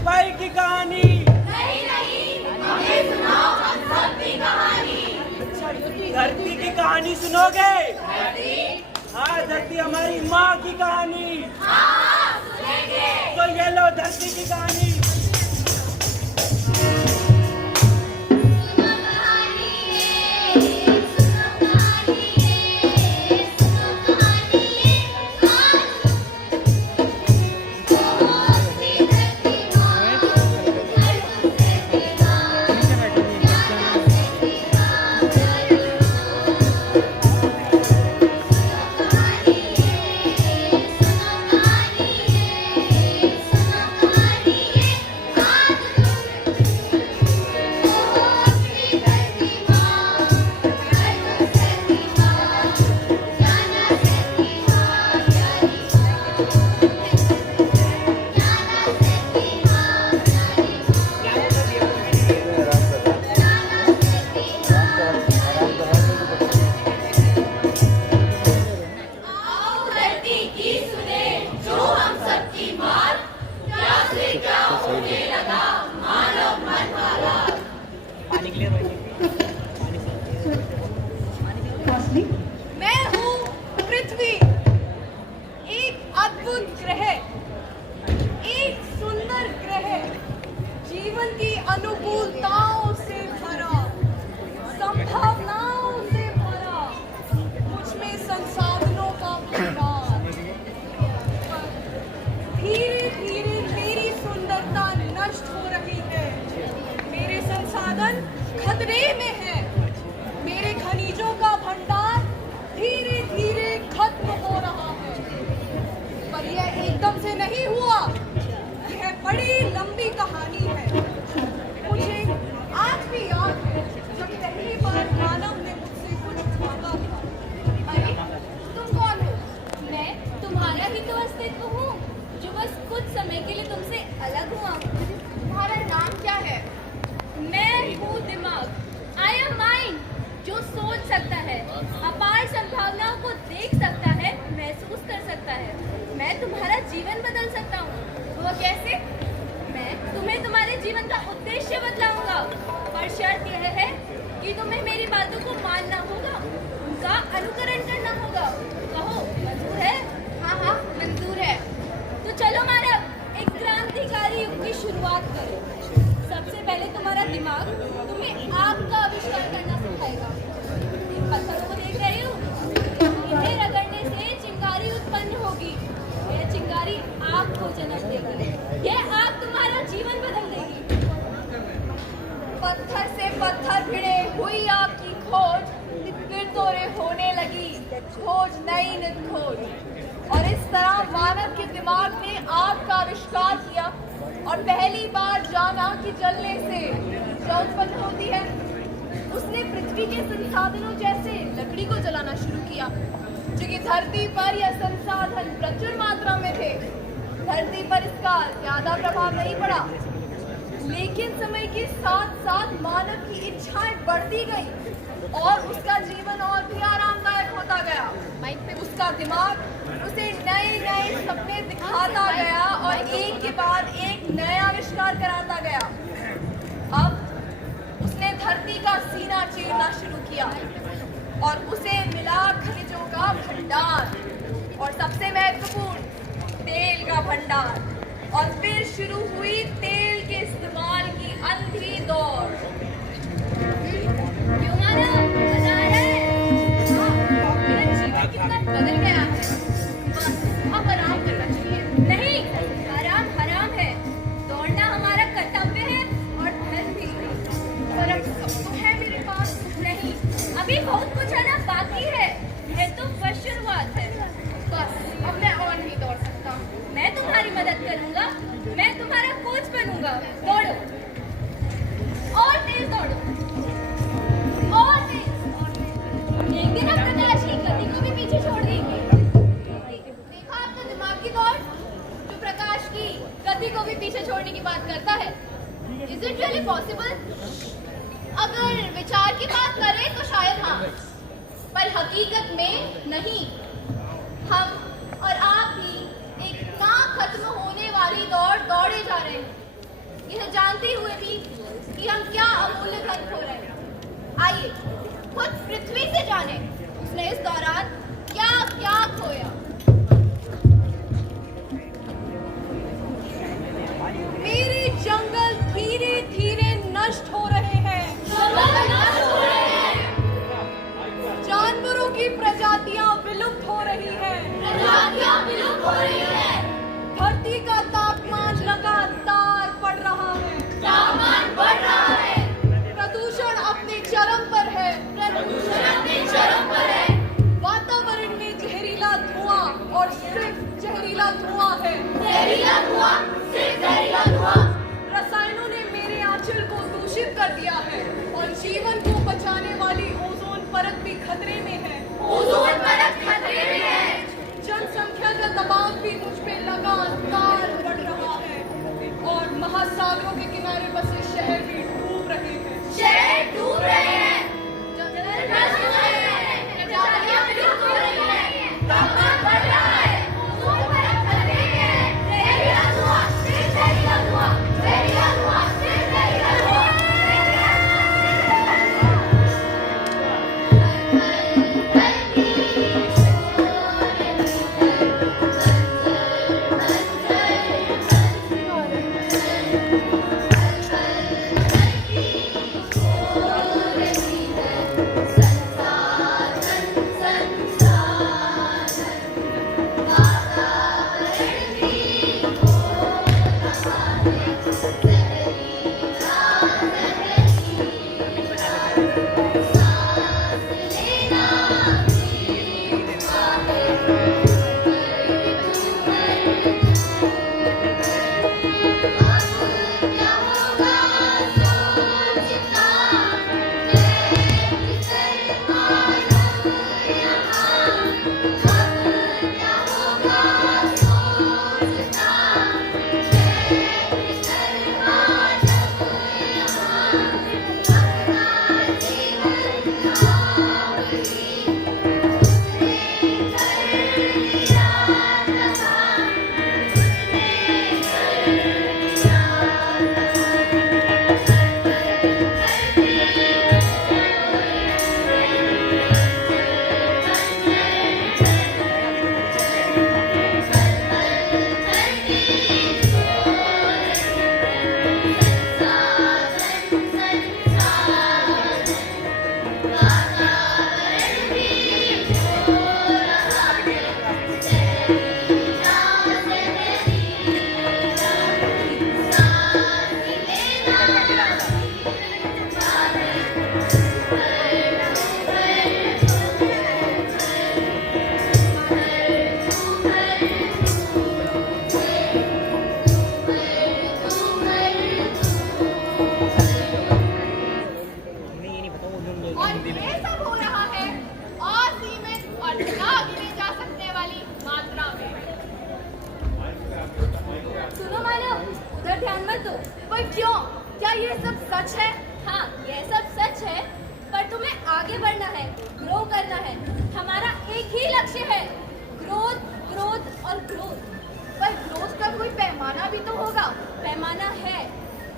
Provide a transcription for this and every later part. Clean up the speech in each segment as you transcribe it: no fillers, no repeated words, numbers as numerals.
सिपाही की कहानी। नहीं नहीं, हमें सुनाओ हम सब की कहानी। धरती की कहानी सुनोगे? धरती? हाँ, धरती हमारी माँ की कहानी। हाँ, सुनेंगे। तो ये लो धरती की कहानी। मैं हूँ पृथ्वी, एक अद्भुत ग्रह, एक सुंदर ग्रह, जीवन की अनुकूलताओं से भरा, संभावनाओं से भरा, मुझमें संसाधनों का भंडार। धीरे धीरे मेरी सुंदरता नष्ट हो रही है, मेरे संसाधन खतरे में है, मेरे खनिजों का भंडार धीरे धीरे खत्म हो रहा है। पर यह एकदम से नहीं हुआ, यह बड़ी लंबी कहानी है। मुझे आज भी याद है जब पहली बार मानव ने मुझसे कुछ मांगा था। अरे तुम कौन हो? मैं तुम्हारा ही तो अस्तित्व हूँ जो बस कुछ समय के लिए तुमसे अलग हुआ। तुम्हारा नाम क्या है? मैं हूँ दिमाग, आई एम माइंड, जो सोच सकता है, अपार संभावनाओं को देख सकता है, महसूस कर सकता है। मैं तुम्हारा जीवन बदल सकता हूँ। वो कैसे? मैं तुम्हें तुम्हारे जीवन का उद्देश्य बतलाऊंगा, पर शर्त यह है कि तुम्हें मेरी बातों को मानना होगा, उनका अनुकरण करना होगा। कहो, मंजूर है? हाँ हाँ, मंजूर है। तो चलो मानव, एक क्रांतिकारी युग की शुरुआत करो। सबसे पहले तुम्हारा दिमाग तुम्हें आग का आविष्कार करना सिखाएगा। इन पत्थरों को देख रही हो? इन्हें रगड़ने से चिंगारी उत्पन्न होगी। यह चिंगारी आग को जन्म देगी। यह आग तुम्हारा जीवन बदल देगी। पत्थर से पत्थर भिड़े हुई आग की खोज फिर तोरे होने लगी, खोज नई नित खोज। और इस तरह मानव के दिमाग ने आग का आविष्कार किया और पहली बार जाना कि जलने से क्या उत्पन्न होती है। उसने पृथ्वी के संसाधनों जैसे लकड़ी को जलाना शुरू किया, क्योंकि धरती पर यह संसाधन प्रचुर मात्रा में थे। धरती पर इसका ज्यादा प्रभाव नहीं पड़ा, लेकिन समय के साथ साथ मानव की इच्छाएं बढ़ती गई और उसका जीवन और भी आरामदायक होता गया। उसका दिमाग उसे नए नए सपने दिखाता गया और एक के बाद एक नया आविष्कार कराता गया। अब उसने धरती का सीना चीरना शुरू किया और उसे मिला खनिजों का भंडार और सबसे महत्वपूर्ण तेल का भंडार। और फिर शुरू हुई तेल के इस्तेमाल की अंधी दौड़। क्यों मानव, मजा आ रहा है? हाँ, मेरा जीवन कितना बदल गया है। बस अब आराम करना चाहिए। नहीं, आराम हराम है। दौड़ना हमारा कर्तव्य है और धर्म भी। पर अब सब तो है मेरे पास। नहीं, अभी बहुत कुछ आना बाकी है। यह तो बस शुरुआत है। बस अब मैं और नहीं दौड़ सकता। मैं तुम्हारी मदद करूंगा, मैं तुम्हारा कोच बनूंगा। दौड़ो, और तेज दौड़ो, और तेज। एक दिन हम प्रकाश की गति को भी पीछे छोड़ देंगे। देखा आपने दिमाग की दौड़, जो प्रकाश की गति को भी पीछे छोड़ने की बात करता है। Is it really possible? अगर विचार की बात करें तो शायद हाँ, पर हकीकत में नहीं। हम और आप भी एक ना खत्म होने वाली दौड़ दौड़े जा रहे हैं। यह जानते हुए भी कि हम क्या अमूल्य धन खो रहे हैं। आइए खुद पृथ्वी से जाने उसने इस दौरान क्या क्या खोया। मेरे जंगल धीरे धीरे नष्ट हो रहे हैं। जानवरों की प्रजातियां विलुप्त हो रही हैं। धरती का तापमान लगातार बढ़ रहा है। प्रदूषण अपने चरम पर है। वातावरण में जहरीला धुआं और सिर्फ जहरीला धुआं है। रसायनों ने मेरे आंचल को दूषित कर दिया है और जीवन को बचाने वाली ओजोन परत भी खतरे में है। जनसंख्या का दबाव भी मुझ पे लगातार बढ़ रहा है और महासागरों के किनारे बसे शहर भी डूब रहे हैं। सच है? हाँ, यह सब सच है, पर तुम्हें आगे बढ़ना है, ग्रो करना है। हमारा एक ही लक्ष्य है, ग्रोथ, ग्रोथ और ग्रोथ। पर ग्रोथ का कोई पैमाना भी तो होगा। पैमाना है।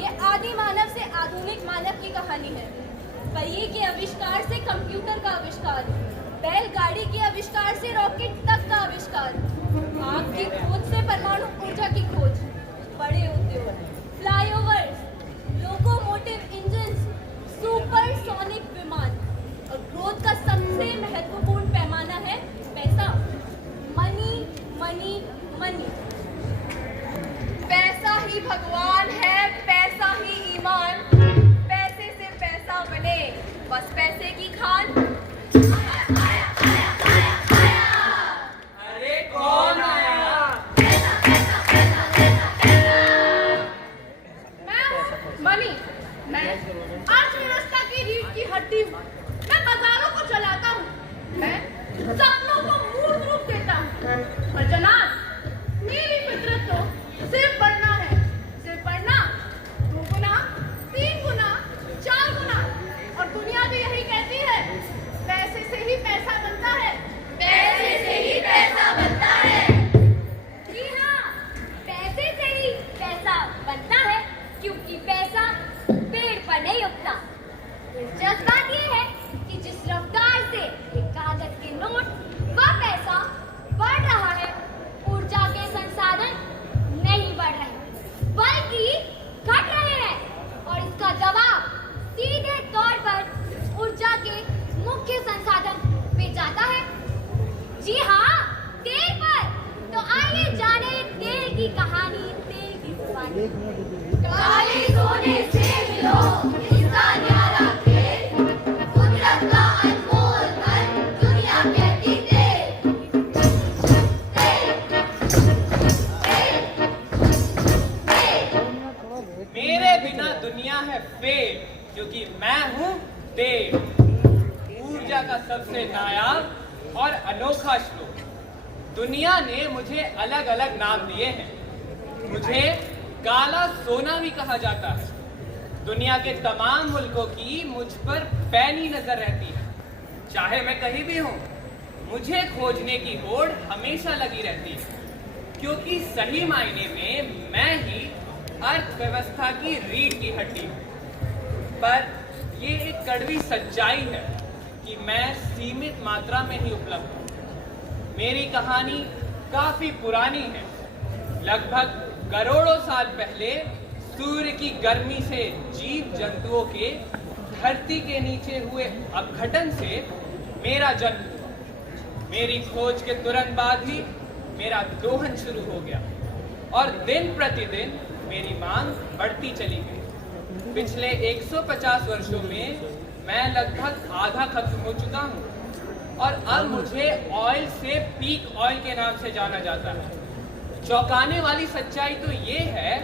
ये आदि मानव से आधुनिक मानव की कहानी है। पहिए के आविष्कार से कंप्यूटर का आविष्कार, बैलगाड़ी के आविष्कार से रॉकेट तक का आविष्कार, आग की खोज से परमाणु ऊर्जा की खोज, बड़े उद्योग, फ्लाईओवर्स, लोकोमोटिव इंजन्स, सुपरसोनिक विमान। और ग्रोथ का सबसे महत्वपूर्ण पैमाना है पैसा। Money, money, money. पैसा ही भगवान है, पैसा ही ईमान। पैसे से पैसा बने, बस पैसे की खान। अरे कौन आया? नोट व पैसा बढ़ रहा है, ऊर्जा के संसाधन नहीं बढ़ रहे बल्कि घट रहे हैं। और इसका जवाब सीधे तौर पर ऊर्जा के मुख्य संसाधन पे जाता है। जी हाँ, तेल पर। तो आइए जाने तेल की कहानी, तेल की जुबानी। काले सोने से मिलो इसका न्यारा खेल, कुदरत का अनमोल धन दुनिया कहती तेल। मेरे बिना दुनिया है फेल, क्योंकि मैं हूँ तेल। ऊर्जा का सबसे नायाब और अनोखा श्लोक। दुनिया ने मुझे अलग अलग नाम दिए हैं। मुझे काला सोना भी कहा जाता है। दुनिया के तमाम मुल्कों की मुझ पर पैनी नजर रहती है। चाहे मैं कहीं भी हूँ, मुझे खोजने की होड़ हमेशा लगी रहती है, क्योंकि सही मायने में मैं ही अर्थव्यवस्था की रीढ़ की हड्डी हूँ। पर ये एक कड़वी सच्चाई है कि मैं सीमित मात्रा में ही उपलब्ध हूँ। मेरी कहानी काफी पुरानी है। लगभग करोड़ों साल पहले सूर्य की गर्मी से जीव जंतुओं के धरती के नीचे हुए अपघटन से मेरा जन्म हुआ। मेरी खोज के तुरंत बाद ही मेरा दोहन शुरू हो गया और दिन प्रतिदिन मेरी मांग बढ़ती चली गई। पिछले 150 वर्षों में मैं लगभग आधा खत्म हो चुका हूँ और अब मुझे ऑयल से पीक ऑयल के नाम से जाना जाता है। चौंकाने वाली सच्चाई तो ये है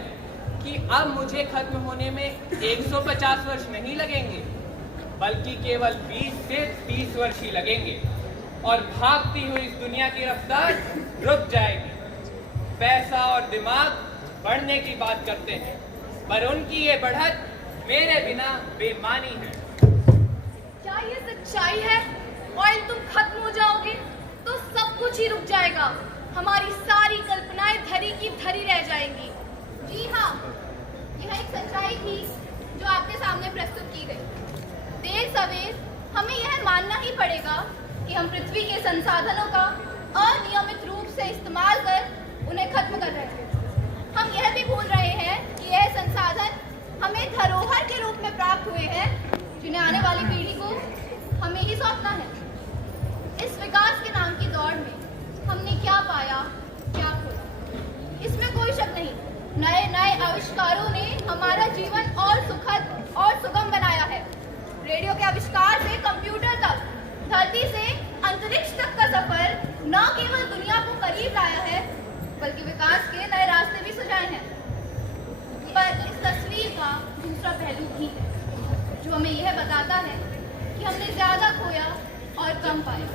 कि अब मुझे खत्म होने में 150 वर्ष नहीं लगेंगे, बल्कि केवल 20 से 30 वर्ष ही लगेंगे और भागती हुई इस दुनिया की रफ्तार रुक जाएगी। पैसा और दिमाग बढ़ने की बात करते हैं, पर उनकी ये बढ़त मेरे बिना बेमानी है। क्या ये सच्चाई है? ऑयल तुम खत्म हो जाओगे तो सब कुछ ही रुक जाएगा। हमारी सारी कल्पनाएं धरी की धरी रह जाएंगी। जी हाँ, यह एक सच्चाई थी जो आपके सामने प्रस्तुत की गई। देर सवेर हमें यह मानना ही पड़ेगा कि हम पृथ्वी के संसाधनों का अनियमित रूप से इस्तेमाल कर उन्हें खत्म कर रहे हैं। हम यह भी भूल रहे हैं कि यह संसाधन हमें धरोहर के रूप में प्राप्त हुए हैं, जिन्हें आने वाली पीढ़ी को हमें ही सौंपना है। इस विकास के नाम की दौड़ में हमने क्या पाया, क्या खोया, इसमें कोई शक नहीं। नए नए आविष्कारों ने हमारा जीवन और सुखद और सुगम बनाया है। रेडियो के आविष्कार से कंप्यूटर तक, धरती से अंतरिक्ष तक का सफर न केवल दुनिया को करीब लाया है, बल्कि विकास के नए रास्ते भी सुझाए हैं। पर इस तस्वीर का दूसरा पहलू भी है, जो हमें यह बताता है कि हमने ज्यादा खोया और कम पाया।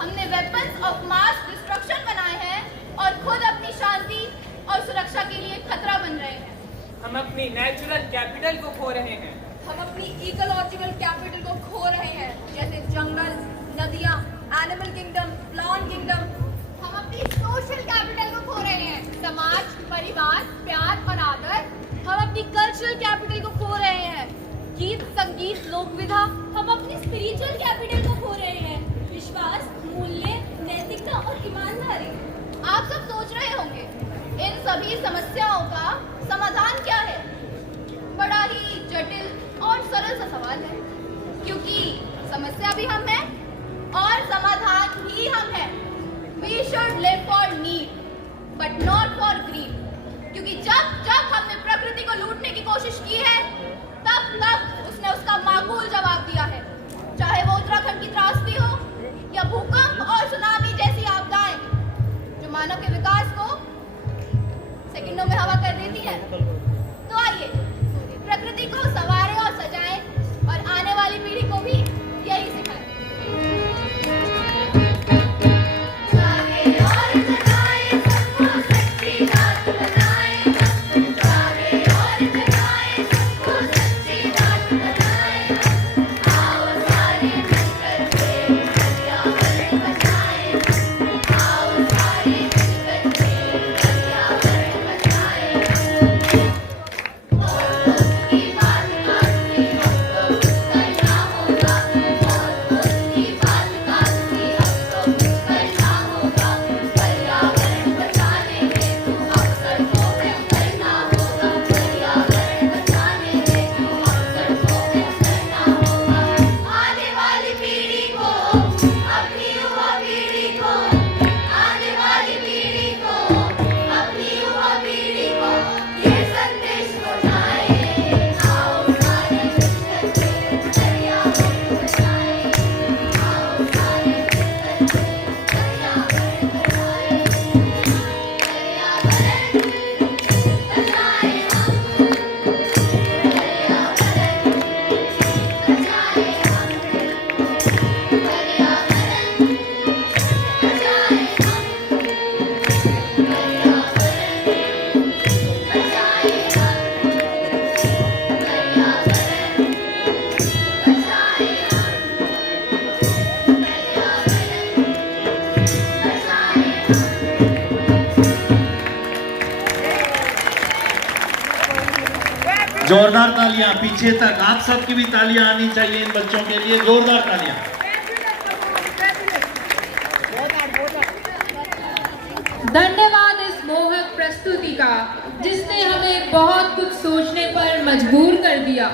हमने वेपन्स ऑफ मास डिस्ट्रक्शन बनाए हैं और खुद अपनी शांति और सुरक्षा के लिए खतरा बन रहे हैं। हम अपनी नेचुरल कैपिटल को खो रहे हैं। हम अपनी इकोलॉजिकल कैपिटल को खो रहे हैं, जैसे जंगल, नदियाँ, एनिमल किंगडम, प्लांट किंगडम। हम अपनी सोशल कैपिटल को खो रहे हैं, समाज, परिवार, प्यार और आदर। हम अपनी कल्चरल कैपिटल को खो रहे हैं, गीत, संगीत, लोक विधा। हम अपनी स्पिरिचुअल कैपिटल को खो रहे हैं, विश्वास, मूल्य, नैतिकता और ईमानदारी। आप सब सोच रहे होंगे, इन सभी समस्याओं का समाधान क्या है? बड़ा ही जटिल और सरल सा सवाल है, क्योंकि समस्या भी हम हैं और समाधान भी हम हैं। We should live for need, but not for greed. क्योंकि जब जब हमने प्रकृति को लूटने की कोशिश की है, तब तब उसने उसका माकूल जवाब दिया है। चाहे वो उत्तराखंड की त्रासदी हो या भूकंप और सुनामी जैसी आपदाएं, जो मानव के विकास को सेकंडों में हवा कर देती है। तो आइए प्रकृति को संवारें और सजाएं और आने वाली पीढ़ी को भी यही सिखाएं। आओ सारे मिलकर जोरदार तालियां पीछे तक, आप सबकी भी तालियां आनी चाहिए इन बच्चों के लिए, जोरदार तालियां। धन्यवाद इस मोहक प्रस्तुति का, जिसने हमें बहुत कुछ सोचने पर मजबूर कर दिया।